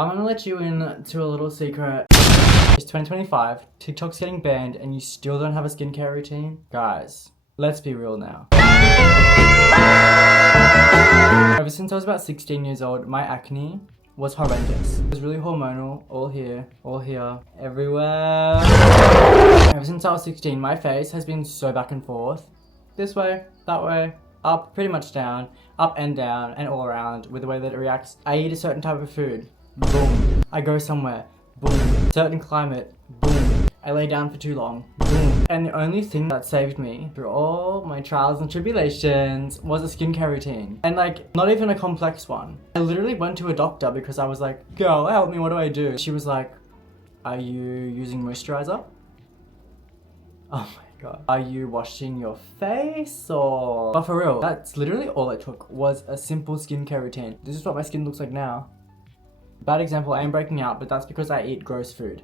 I'm gonna let you in to a little secret. It's 2025, TikTok's getting banned, and you still don't have a skincare routine? Guys, let's be real now. Ever since I was about 16 years old, my acne was horrendous. It was really hormonal, all here, everywhere. Ever since I was 16, my face has been so back and forth. This way, that way, up, pretty much down, up and down, and all around with the way that it reacts. I eat a certain type of food, boom. I go somewhere, boom. Certain climate, boom. I lay down for too long, boom. And the only thing that saved me through all my trials and tribulations was a skincare routine. And like, not even a complex one. I literally went to a doctor because I was like, girl, help me, what do I do? She was like, are you using moisturizer? Oh my god. Are you washing your face or... But for real, that's literally all it took was a simple skincare routine. This is what my skin looks like now. Bad example, I am breaking out, but that's because I eat gross food.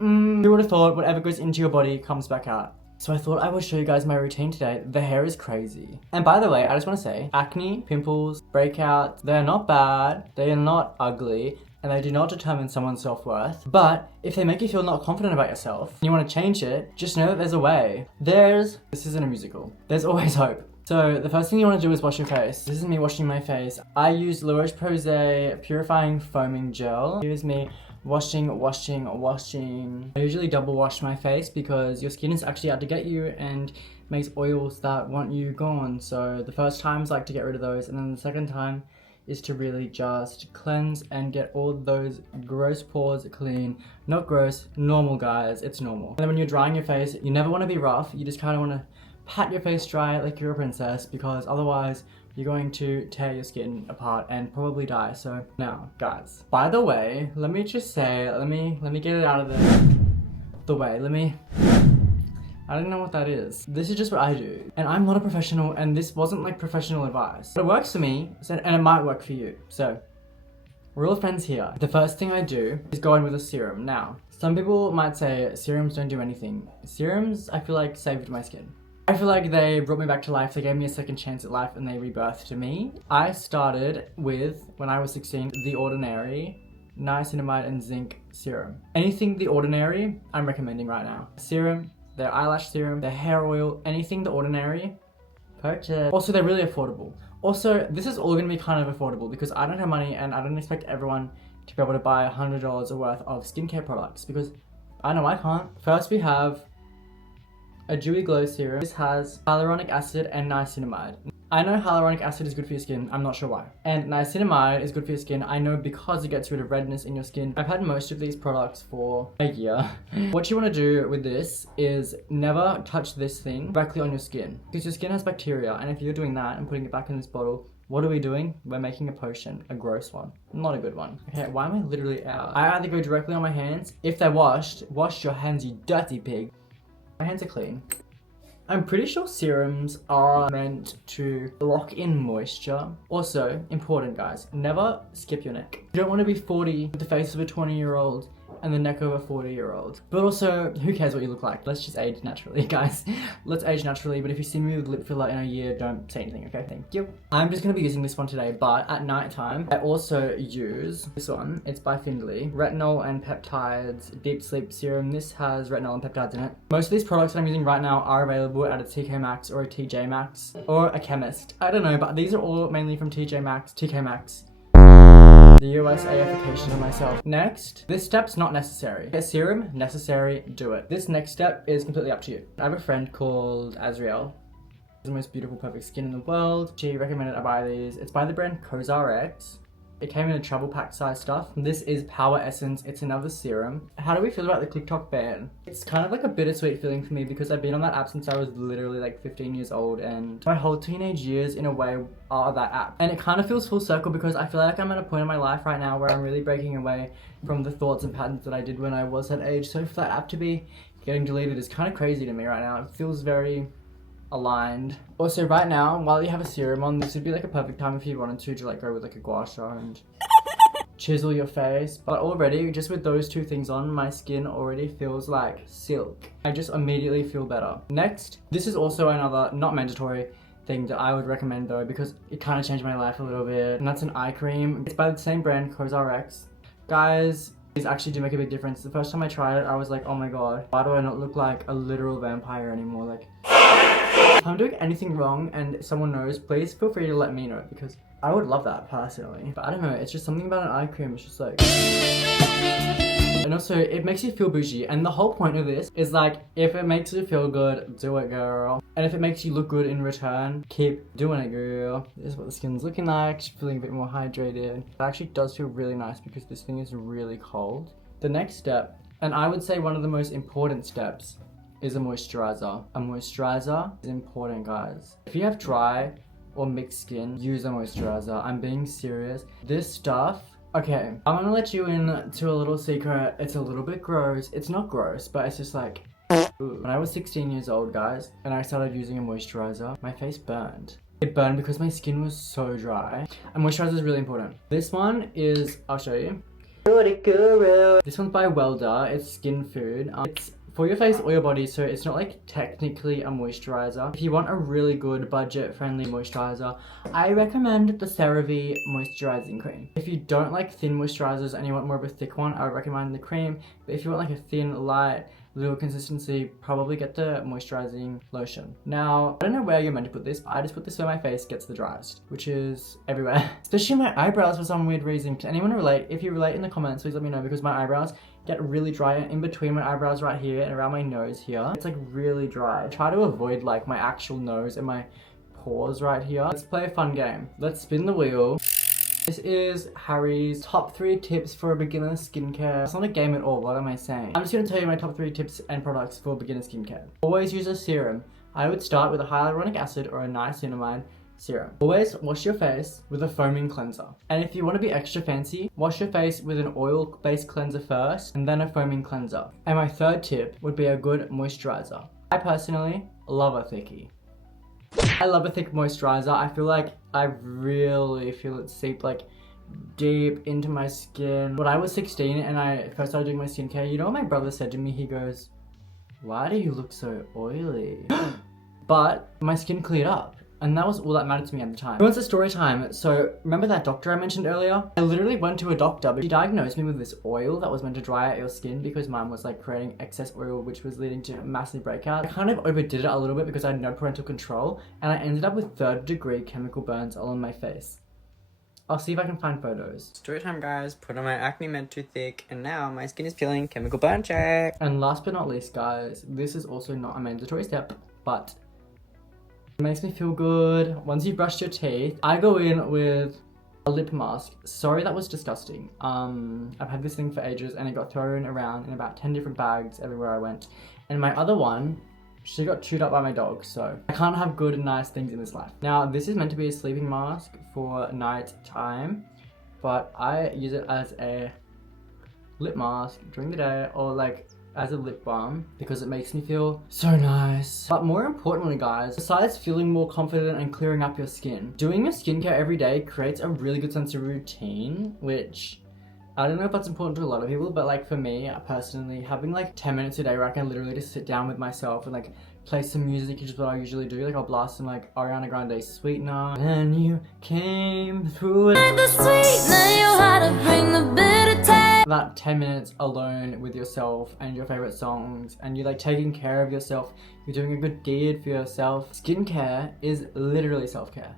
Who would have thought whatever goes into your body comes back out? So I thought I would show you guys my routine today. The hair is crazy. And by the way, I just want to say, acne, pimples, breakouts, they're not bad, they are not ugly, and they do not determine someone's self-worth. But if they make you feel not confident about yourself, and you want to change it, just know that there's a way. This isn't a musical. There's always hope. So the first thing you want to do is wash your face. This is me washing my face. I use La Roche-Posay Purifying Foaming Gel. Here's me washing. I usually double wash my face because your skin is actually out to get you and makes oils that want you gone. So the first time is like to get rid of those, and then the second time is to really just cleanse and get all those gross pores clean. Not gross, normal guys, it's normal. And then when you're drying your face, you never want to be rough. You just kind of want to pat your face dry like you're a princess, because otherwise you're going to tear your skin apart and probably die. So now, guys, by the way, let me just say, let me get it out of the way. I don't know what that is. This is just what I do. And I'm not a professional, and this wasn't like professional advice. But it works for me, and it might work for you. So, we're all friends here. The first thing I do is go in with a serum. Now, some people might say serums don't do anything. Serums, I feel like, saved my skin. I feel like they brought me back to life. They gave me a second chance at life, and they rebirthed me. I started with, when I was 16, The Ordinary Niacinamide and Zinc Serum. Anything The Ordinary, I'm recommending right now. Serum, their eyelash serum, their hair oil, anything The Ordinary, purchase. Also, they're really affordable. Also, this is all gonna be kind of affordable because I don't have money and I don't expect everyone to be able to buy $100 worth of skincare products because I know I can't. First, we have a Dewy Glow Serum. This has hyaluronic acid and niacinamide. I know hyaluronic acid is good for your skin, I'm not sure why. And niacinamide is good for your skin, I know because it gets rid of redness in your skin. I've had most of these products for a year. What you want to do with this is never touch this thing directly on your skin, because your skin has bacteria, and if you're doing that and putting it back in this bottle, what are we doing? We're making a potion, a gross one, not a good one. Okay, why am I literally out? I either go directly on my hands. If they're washed, wash your hands, you dirty pig. My hands are clean. I'm pretty sure serums are meant to lock in moisture. Also, important guys, never skip your neck. You don't want to be 40 with the face of a 20-year-old and the neck of a 40-year-old. But also, who cares what you look like? Let's just age naturally, guys. Let's age naturally, but if you see me with lip filler in a year, don't say anything, okay? Thank you. I'm just gonna be using this one today, but at night time, I also use this one. It's by Findlay. Retinol and Peptides Deep Sleep Serum. This has retinol and peptides in it. Most of these products that I'm using right now are available at a TK Maxx or a TJ Maxx or a chemist. I don't know, but these are all mainly from TJ Maxx, TK Maxx. The USAification of myself. Next, this step's not necessary. A serum, necessary, do it. This next step is completely up to you. I have a friend called Azriel. She's the most beautiful, perfect skin in the world. She recommended I buy these. It's by the brand COSRX. It came in a travel pack size stuff. This is Power Essence. It's another serum. How do we feel about the TikTok ban? It's kind of like a bittersweet feeling for me because I've been on that app since I was literally like 15 years old, and my whole teenage years in a way are that app. And it kind of feels full circle because I feel like I'm at a point in my life right now where I'm really breaking away from the thoughts and patterns that I did when I was that age. So for that app to be getting deleted is kind of crazy to me right now. It feels very aligned. Also right now, while you have a serum on, this would be like a perfect time if you wanted to like go with like a gua sha and chisel your face. But already, just with those two things on, my skin already feels like silk. I just immediately feel better. Next, this is also another not mandatory thing that I would recommend though, because it kind of changed my life a little bit, and that's an eye cream. It's by the same brand, COSRX. Guys, these actually do make a big difference. The first time I tried it, I was like, oh my god, why do I not look like a literal vampire anymore? Like, if I'm doing anything wrong and someone knows, please feel free to let me know, because I would love that personally. But I don't know, it's just something about an eye cream, it's just like... And also, it makes you feel bougie, and the whole point of this is like, if it makes you feel good, do it, girl. And if it makes you look good in return, keep doing it, girl. This is what the skin's looking like. She's feeling a bit more hydrated. It actually does feel really nice because this thing is really cold. The next step, and I would say one of the most important steps, is a moisturizer. A moisturizer is important, guys. If you have dry or mixed skin, use a moisturizer. I'm being serious. This stuff, okay, I'm gonna let you in to a little secret. It's a little bit gross. It's not gross, but it's just like, ooh. When I was 16 years old, guys, and I started using a moisturizer, my face burned. It burned because my skin was so dry. And moisturizer is really important. This one is, I'll show you. This one's by Welda. It's Skin Food. It's for your face or your body, so it's not like technically a moisturizer. If you want a really good budget-friendly moisturizer, I recommend the CeraVe Moisturizing Cream. If you don't like thin moisturizers and you want more of a thick one, I would recommend the cream. But if you want like a thin, light, little consistency, probably get the moisturizing lotion. Now, I don't know where you're meant to put this, but I just put this where my face gets the driest, which is everywhere. Especially my eyebrows for some weird reason. Can anyone relate? If you relate in the comments, please let me know, because my eyebrows get really dry in between my eyebrows right here and around my nose here. It's like really dry. I try to avoid like my actual nose and my pores right here. Let's play a fun game. Let's spin the wheel. This is Harry's top 3 tips for a beginner skincare. It's not a game at all, what am I saying? I'm just gonna tell you my top 3 tips and products for beginner skincare. Always use a serum. I would start with a hyaluronic acid or a niacinamide serum. Always wash your face with a foaming cleanser. And if you want to be extra fancy, wash your face with an oil-based cleanser first and then a foaming cleanser. And my third tip would be a good moisturizer. I personally love a thickie. I love a thick moisturizer. I feel like I really feel it seep like deep into my skin. When I was 16 and I first started doing my skincare, you know what my brother said to me? He goes, "Why do you look so oily?" But my skin cleared up. And that was all that mattered to me at the time. It was a story time. So remember that doctor I mentioned earlier? I literally went to a doctor, but she diagnosed me with this oil that was meant to dry out your skin because mine was like creating excess oil, which was leading to massive breakouts. I kind of overdid it a little bit because I had no parental control, and I ended up with 3rd-degree chemical burns all on my face. I'll see if I can find photos. Story time, guys. Put on my acne med too thick, and now my skin is peeling. Chemical burn check. And last but not least, guys, this is also not a mandatory step, but it makes me feel good. Once you've brushed your teeth, I go in with a lip mask. Sorry, that was disgusting. I've had this thing for ages and it got thrown around in about 10 different bags everywhere I went. And my other one, she got chewed up by my dog, so I can't have good and nice things in this life. Now, this is meant to be a sleeping mask for night time, but I use it as a lip mask during the day, or like as a lip balm, because it makes me feel so nice. But more importantly, guys, besides feeling more confident and clearing up your skin, doing your skincare every day creates a really good sense of routine, which I don't know if that's important to a lot of people, but like for me personally, having like 10 minutes a day where I can literally just sit down with myself and like play some music, which is what I usually do. Like I'll blast some like Ariana Grande Sweetener. When you came through the sweetener, you had to bring the bitter taste. That 10 minutes alone with yourself and your favorite songs, and you're like taking care of yourself, you're doing a good deed for yourself. Skincare is literally self-care.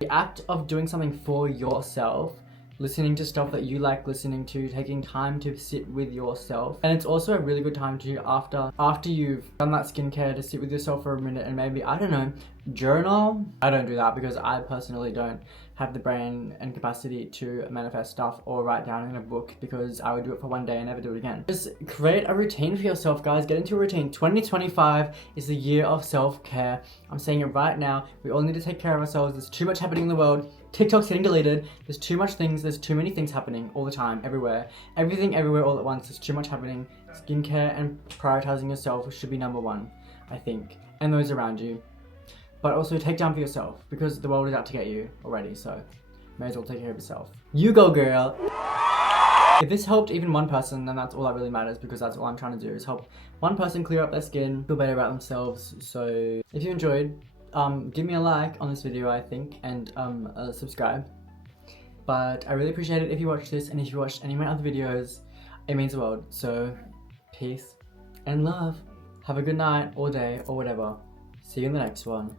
The act of doing something for yourself, listening to stuff that you like listening to, taking time to sit with yourself. And it's also a really good time to, after you've done that skincare, to sit with yourself for a minute and maybe, I don't know, journal. I don't do that because I personally don't have the brain and capacity to manifest stuff or write down in a book, because I would do it for one day and never do it again. Just create a routine for yourself, guys. Get into a routine. 2025 is the year of self-care. I'm saying it right now. We all need to take care of ourselves. There's too much happening in the world. TikTok's getting deleted. There's too much things. There's too many things happening all the time, everywhere. Everything, everywhere, all at once. There's too much happening. Skincare and prioritizing yourself should be #1, I think. And those around you. But also take time for yourself, because the world is out to get you already, so may as well take care of yourself. You go, girl! If this helped even one person, then that's all that really matters, because that's all I'm trying to do, is help one person clear up their skin, feel better about themselves. So if you enjoyed, give me a like on this video, I think, and subscribe. But I really appreciate it if you watched this, and if you watched any of my other videos, it means the world. So peace and love. Have a good night or day or whatever. See you in the next one.